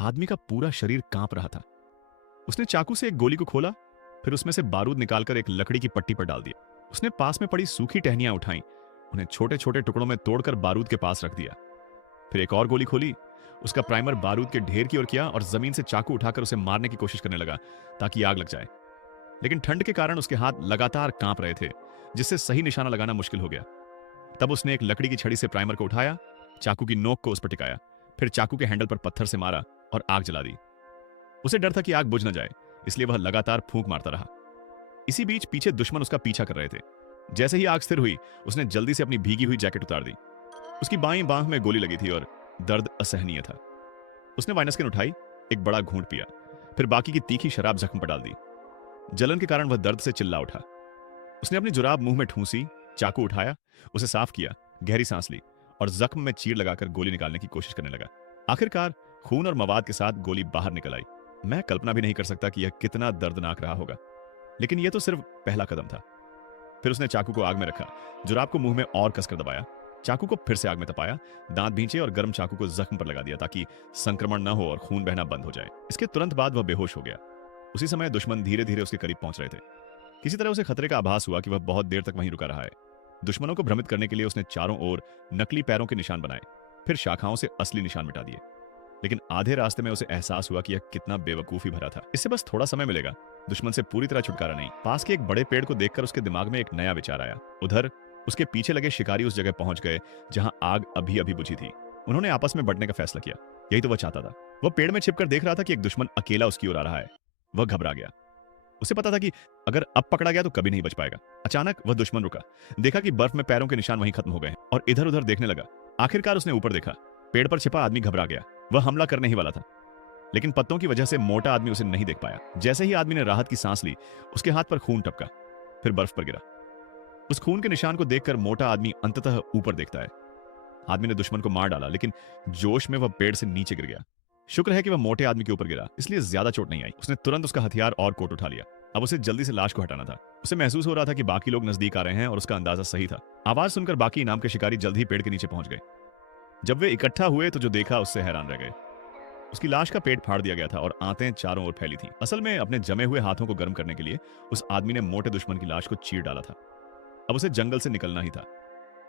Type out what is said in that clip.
आदमी का पूरा शरीर कांप रहा था। उसने चाकू से एक गोली को खोला, फिर उसमें से बारूद निकालकर एक लकड़ी की पट्टी पर डाल दिया। उसने पास में पड़ी सूखी टहनियां उठाई, उन्हें छोटे छोटे टुकड़ों में तोड़कर बारूद के पास रख दिया। फिर एक और गोली खोली, उसका प्राइमर बारूद के ढेर की ओर किया और जमीन से चाकू उठाकर उसे मारने की कोशिश करने लगा ताकि आग लग जाए। लेकिन ठंड के कारण उसके हाथ लगातार कांप रहे थे, जिससे सही निशाना लगाना मुश्किल हो गया। तब उसने एक लकड़ी की छड़ी से प्राइमर को उठाया, चाकू की नोक को उस पर टिकाया, फिर चाकू के हैंडल पर पत्थर से मारा और आग जला दी। उसे डर था कि आग बुझ न जाए, इसलिए वह लगातार फूंक मारता रहा। इसी बीच पीछे दुश्मन उसका पीछा कर रहे थे। जैसे ही आग स्थिर हुई, उसने जल्दी से अपनी भीगी हुई जैकेट उतार दी। उसकी बाईं बांह में गोली लगी थी और दर्द असहनीय था। उसने वाइनस्किन उठाई, एक बड़ा घूंट पिया, फिर बाकी की तीखी शराब जख्म पर डाल दी। जलन के कारण वह दर्द से चिल्ला उठा। उसने अपनी जुराब मुंह में ठूंसी, चाकू उठाया, उसे साफ किया, गहरी सांस ली और जख्म में चीर लगाकर गोली निकालने की कोशिश करने लगा। आखिरकार खून और मवाद के साथ गोली बाहर निकल आई। मैं कल्पना भी नहीं कर सकता कि यह कितना दर्दनाक रहा होगा, लेकिन यह तो सिर्फ पहला कदम था। फिर उसने चाकू को आग में रखा, जुराब को मुंह में और कसकर दबाया, चाकू को फिर से आग में तपाया, दांत भींचे और गर्म चाकू को जख्म पर लगा दिया ताकि संक्रमण न हो और खून बहना बंद हो जाए। इसके तुरंत बाद वह बेहोश हो गया। उसी समय दुश्मन धीरे धीरे उसके करीब पहुंच रहे थे। किसी तरह उसे खतरे का आभास हुआ कि वह बहुत देर तक वहीं रुका रहा है। दुश्मनों को भ्रमित करने के लिए उसने चारों ओर नकली पैरों के निशान बनाए, फिर शाखाओं से असली निशान मिटा दिए। लेकिन आधे रास्ते में उसे एहसास हुआ कि यह कितना बेवकूफी भरा था। इससे बस थोड़ा समय मिलेगा, दुश्मन से पूरी तरह छुटकारा नहीं। पास के एक बड़े पेड़ को देखकर उसके दिमाग में एक नया विचार आया। उधर उसके पीछे लगे शिकारी उस जगह पहुंच गए जहां आग अभी अभी बुझी थी। उन्होंने आपस में बढ़ने का फैसला किया। यही तो वह चाहता था। वह पेड़ में छिपकर देख रहा था कि एक दुश्मन अकेला उसकी ओर आ रहा है। वह घबरा गया। उसे पता था कि अगर अब पकड़ा गया तो कभी नहीं बच पाएगा। अचानक वह दुश्मन रुका, देखा कि बर्फ में पैरों के निशान वहीं खत्म हो गए हैं और इधर उधर देखने लगा। आखिरकार उसने ऊपर देखा। पेड़ पर छिपा आदमी घबरा गया। वह हमला करने ही वाला था, लेकिन पत्तों की वजह से मोटा आदमी उसे नहीं देख पाया। जैसे ही आदमी ने राहत की सांस ली, उसके हाथ पर खून टपका, फिर बर्फ पर गिरा। उस खून के निशान को देखकर मोटा आदमी अंततः ऊपर देखता है। आदमी ने दुश्मन को मार डाला, लेकिन जोश में वह पेड़ से नीचे गिर गया। शुक्र है कि वह मोटे आदमी के ऊपर गिरा, इसलिए ज्यादा चोट नहीं आई। उसने तुरंत उसका हथियार और कोट उठा लिया। अब उसे जल्दी से लाश को हटाना था। उसे महसूस हो रहा था कि बाकी लोग नजदीक आ रहे हैं और उसका अंदाजा सही था। आवाज सुनकर बाकी इनाम के शिकारी जल्द ही पेड़ के नीचे पहुंच गए। जब वे इकट्ठा हुए तो जो देखा उससे हैरान रह गए। उसकी लाश का पेट फाड़ दिया गया था और आंतें चारों ओर फैली थीं। असल में अपने जमे हुए हाथों को गर्म करने के लिए उस आदमी ने मोटे दुश्मन की लाश को चीर डाला था। अब उसे जंगल से निकलना ही था।